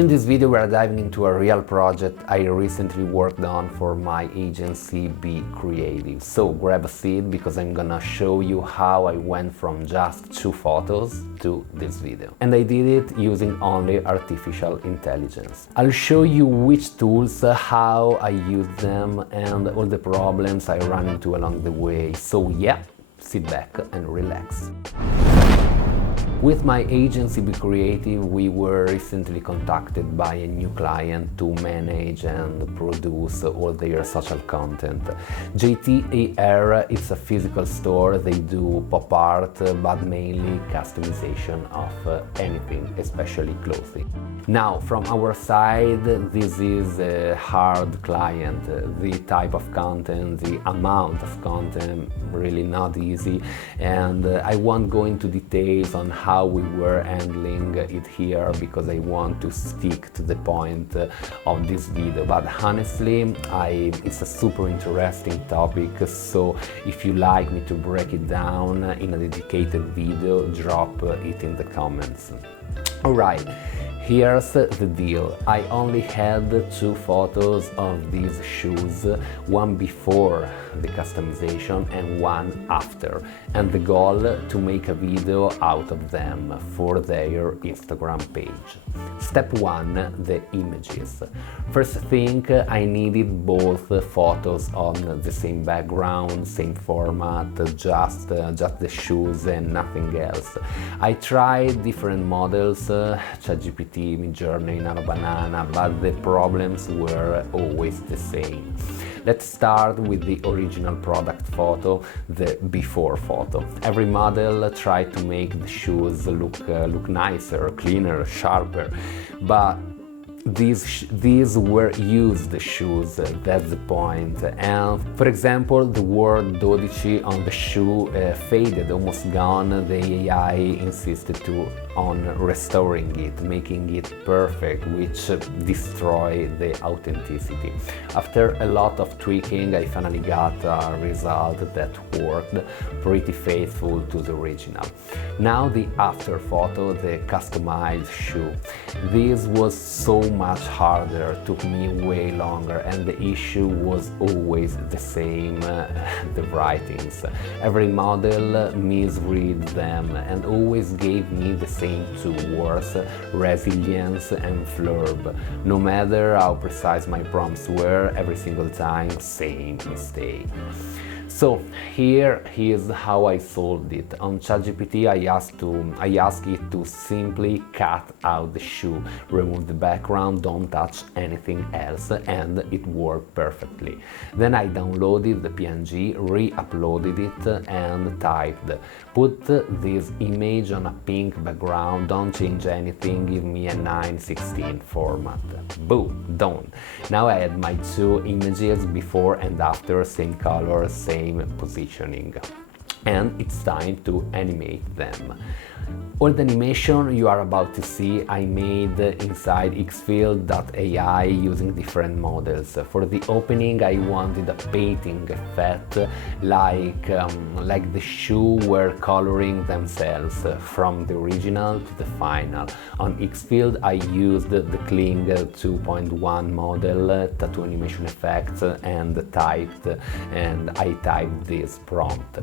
In this video we are diving into a real project I recently worked on for my agency Be Creative. So grab a seat because I'm gonna show you how I went from just 2 photos to this video. And I did it using only artificial intelligence. I'll show you which tools, how I use them, and all the problems I ran into along the way. So yeah, sit back and relax. With my agency Be Creative, we were recently contacted by a new client to manage and produce all their social content. JTAR is a physical store. They do pop art, but mainly customization of anything, especially clothing. Now, from our side, this is a hard client. The type of content, the amount of content, really not easy, and I won't go into details on how we were handling it here because I want to stick to the point of this video. But honestly, it's a super interesting topic, so if you like me to break it down in a dedicated video, drop it in the comments. Alright, here's the deal. I only had 2 photos of these shoes, one before the customization and one after, and the goal to make a video out of them for their Instagram page. Step 1, the images. First thing, I needed both photos on the same background, same format, just the shoes and nothing else. I tried different models, ChatGPT, Midjourney, Nano Banana, but the problems were always the same. Let's start with the original product photo, the before photo. Every model tried to make the shoes look nicer, cleaner, sharper, but these were used shoes, that's the point. And for example, the word DaVinci on the shoe faded, almost gone. The AI insisted on restoring it, making it perfect, which destroyed the authenticity. After a lot of tweaking, I finally got a result that worked, pretty faithful to the original. Now the after photo, the customized shoe. This was so much harder, took me way longer, and the issue was always the same, the writings. Every model misread them and always gave me the same 2 words, resilience and flurb. No matter how precise my prompts were, every single time, same mistake. So here is how I solved it. On ChatGPT I asked it to simply cut out the shoe, remove the background, don't touch anything else, and it worked perfectly. Then I downloaded the PNG, re-uploaded it and typed, put this image on a pink background, don't change anything, give me a 9:16 format. Boom, done. Now I had my 2 images before and after, same color, same positioning, and it's time to animate them. All the animation you are about to see I made inside Higgsfield AI using different models. For the opening I wanted a painting effect, like the shoe were coloring themselves from the original to the final. On Higgsfield I used the Kling 2.1 model, tattoo animation effects, and I typed this prompt.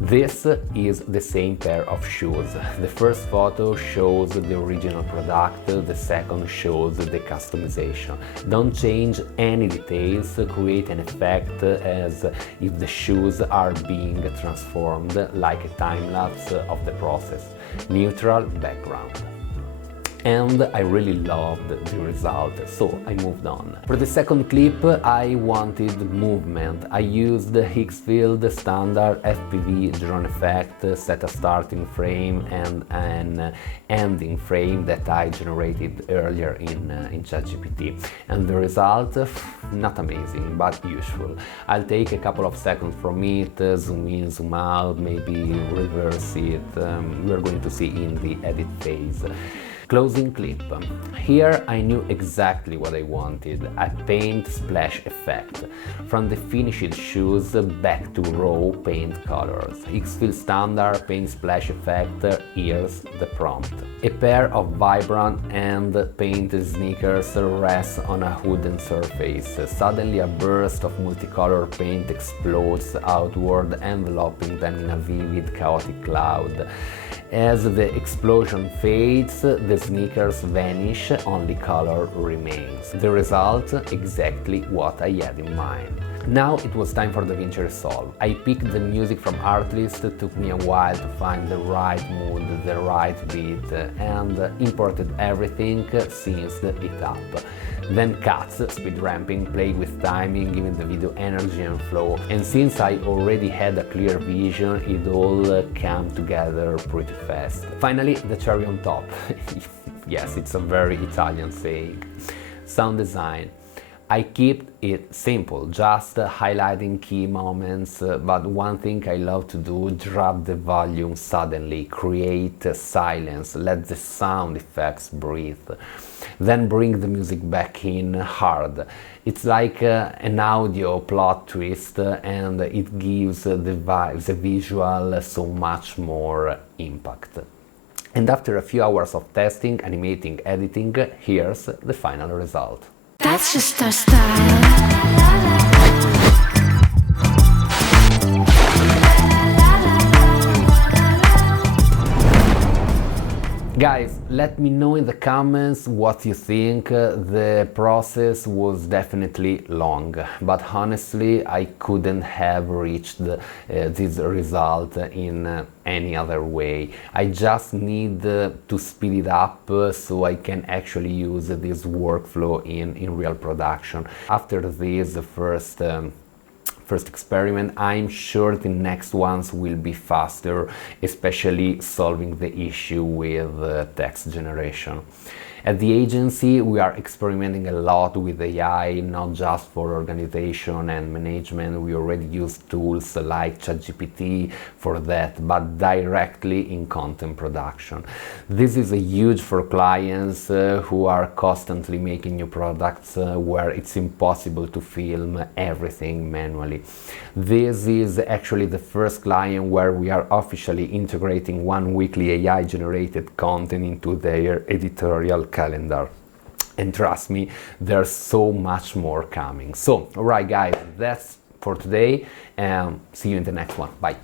This is the same pair of shoes. The first photo shows the original product, the second shows the customization. Don't change any details, create an effect as if the shoes are being transformed, like a time-lapse of the process. Neutral background. And I really loved the result, so I moved on. For the second clip I wanted movement. I used the Higgsfield standard FPV drone effect, set a starting frame and an ending frame that I generated earlier in ChatGPT. And the result, not amazing, but useful. I'll take a couple of seconds from it, zoom in, zoom out, maybe reverse it. We're going to see in the edit phase. Closing clip. Here I knew exactly what I wanted, a paint splash effect. From the finished shoes back to raw paint colors. Higgsfield standard paint splash effect, here's the prompt. A pair of vibrant and painted sneakers rests on a wooden surface. Suddenly a burst of multicolor paint explodes outward, enveloping them in a vivid, chaotic cloud. As the explosion fades, the sneakers vanish, only color remains. The result, exactly what I had in mind. Now it was time for DaVinci Resolve. I picked the music from Artlist, it took me a while to find the right mood, the right beat, and imported everything, synced it up. Then cuts, speed ramping, played with timing, giving the video energy and flow. And since I already had a clear vision, it all came together pretty fast. Finally, the cherry on top. Yes, it's a very Italian saying. Sound design. I kept it simple, just highlighting key moments, but one thing I love to do, drop the volume suddenly, create silence, let the sound effects breathe. Then bring the music back in hard. It's like an audio plot twist, and it gives the vibes, the visual, so much more impact. And after a few hours of testing, animating, editing, here's the final result. That's just our style. Guys, let me know in the comments what you think. The process was definitely long, but honestly I couldn't have reached this result in any other way. I just need to speed it up so I can actually use this workflow in real production. After this first experiment, I'm sure the next ones will be faster, especially solving the issue with text generation. At the agency, we are experimenting a lot with AI, not just for organization and management. We already use tools like ChatGPT for that, but directly in content production. This is a huge for clients who are constantly making new products where it's impossible to film everything manually. This is actually the first client where we are officially integrating one weekly AI-generated content into their editorial calendar. And trust me, there's so much more coming. So, alright guys, that's for today, and see you in the next one. Bye.